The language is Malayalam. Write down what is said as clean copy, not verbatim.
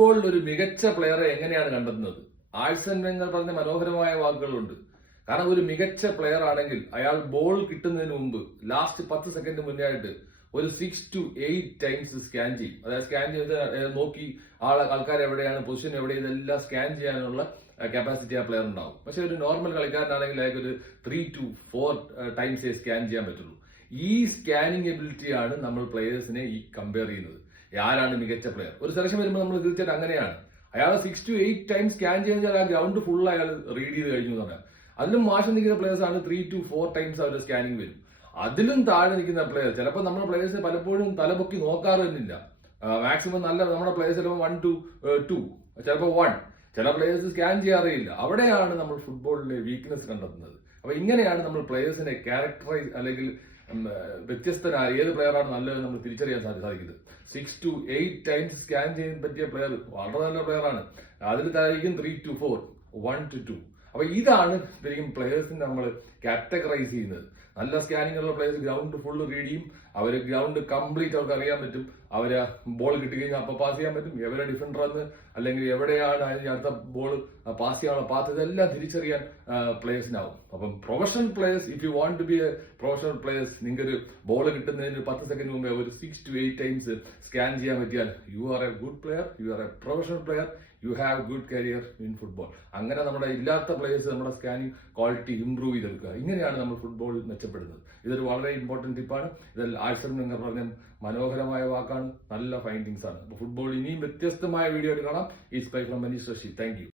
ഫുട്ബോളിൽ ഒരു മികച്ച പ്ലെയറെ എങ്ങനെയാണ് കണ്ടെത്തുന്നത്? ആഴ്സൺ വെങ്ങർ പറഞ്ഞ മനോഹരമായ വാക്കുകളുണ്ട്. കാരണം ഒരു മികച്ച പ്ലെയർ ആണെങ്കിൽ അയാൾ ബോൾ കിട്ടുന്നതിന് മുമ്പ് ലാസ്റ്റ് 10 സെക്കൻഡ് മുന്നേ ആയിട്ട് ഒരു 6 to 8 ടൈംസ് സ്കാൻ ചെയ്യും. അതായത് സ്കാൻ ചെയ്ത് നോക്കി ആൾക്കാർ എവിടെയാണ്, പൊസിഷൻ എവിടെ, ഇതെല്ലാം സ്കാൻ ചെയ്യാനുള്ള കപ്പാസിറ്റി ആ പ്ലെയർ ഉണ്ടാവും. പക്ഷെ ഒരു നോർമൽ കളിക്കാരനാണെങ്കിൽ അയാൾക്ക് ഒരു 3 to 4 ടൈംസേ സ്കാൻ ചെയ്യാൻ പറ്റുള്ളൂ. ഈ സ്കാനിങ് എബിലിറ്റിയാണ് നമ്മൾ പ്ലെയേഴ്സിനെ ഈ കമ്പയർ ചെയ്യുന്നത്. ആരാണ് മികച്ച പ്ലെയർ? ഒരു സെലക്ഷൻ വരുമ്പോൾ നമ്മൾ തീർച്ചയായിട്ടും അങ്ങനെയാണ്. അയാൾ 6 to 8 ടൈംസ് സ്കാൻ ചെയ്യുന്ന ആ ഗ്രൗണ്ട് ഫുൾ അയാൾ റീഡ് ചെയ്ത് കഴിഞ്ഞു എന്ന് പറയാം. അതിലും മോശം നിൽക്കുന്ന പ്ലെയേഴ്സ് ആണ് 3 to 4 ടൈംസ് അവരുടെ സ്കാനിങ് വരും. അതിലും താഴെ നിൽക്കുന്ന പ്ലെയേഴ്സ് ചിലപ്പോൾ നമ്മുടെ പ്ലെയേഴ്സ് പലപ്പോഴും തലപൊക്കി നോക്കാറ് തന്നില്ല. മാക്സിമം നല്ല നമ്മുടെ പ്ലെയേഴ്സ് ചിലപ്പോൾ 1 to 2, ചിലപ്പോൾ 1, ചില പ്ലെയേഴ്സ് സ്കാൻ ചെയ്യാറില്ല. അവിടെയാണ് നമ്മൾ ഫുട്ബോളിലെ വീക്ക്നെസ് കണ്ടെത്തുന്നത്. അപ്പൊ ഇങ്ങനെയാണ് നമ്മൾ പ്ലെയേഴ്സിനെ ക്യാരക്ടറൈസ് അല്ലെങ്കിൽ വ്യത്യസ്തനായ ഏത് പ്ലെയറാണ് നല്ലത് നമ്മൾ തിരിച്ചറിയാൻ സാധിക്കുന്നത്. 6 to 8 ടൈംസ് സ്കാൻ ചെയ്യാൻ പറ്റിയ പ്ലെയർ വളരെ നല്ല പ്ലെയറാണ്. അതിൽ താഴേക്കും 3 to 4, 1 to 2. അപ്പൊ ഇതാണ് ശരിക്കും പ്ലെയേഴ്സിനെ നമ്മൾ കാറ്റഗറൈസ് ചെയ്യുന്നത്. നല്ല സ്കാനിങ് ഉള്ള പ്ലെയേഴ്സ് ഗ്രൗണ്ട് ഫുള്ള് റീഡ് ചെയ്യും. അവര് ഗ്രൗണ്ട് കംപ്ലീറ്റ് അവർക്ക് അറിയാൻ പറ്റും. അവര് ബോൾ കിട്ടിക്കഴിഞ്ഞാൽ അപ്പൊ പാസ് ചെയ്യാൻ പറ്റും. എവിടെ ഡിഫൻഡർ എന്ന് അല്ലെങ്കിൽ എവിടെയാണ് അതിന് അടുത്ത ബോൾ പാസ് ചെയ്യാനുള്ള പാത്ത്, ഇതെല്ലാം തിരിച്ചറിയാൻ പ്ലെയേഴ്സിനാവും. അപ്പം professional players, if you want to be a professional players, നിങ്ങൾക്ക് ഒരു ബോൾ കിട്ടുന്നതിന് 10 സെക്കൻഡ് മുമ്പേ ഒരു 6 to 8 ടൈംസ് സ്കാൻ ചെയ്യാൻ പറ്റിയാൽ you are A good player, you are A professional player, you have good career in football. അങ്ങനെ നമ്മുടെ ഇല്ലാത്ത പ്ലേയേഴ്സ് നമ്മുടെ സ്കാനിങ് ക്വാളിറ്റി ഇംപ്രൂവ് ചെയ്തെടുക്കുക. ഇങ്ങനെയാണ് നമ്മൾ ഫുട്ബോളിൽ മെച്ചപ്പെടുന്നത്. ഇതൊരു വളരെ ഇമ്പോർട്ടന്റ് ടിപ്പാണ്. ഇതിൽ ആഴ്സൺ വെങ്ങർ പറഞ്ഞ മനോഹരമായ വാക്കാണ്, നല്ല ഫൈൻഡിങ്സ് ആണ്. ഫുട്ബോൾ ഇനിയും വ്യത്യസ്തമായ വീഡിയോ കാണാം. ഈ spy from Manish Rasheed. Thank U.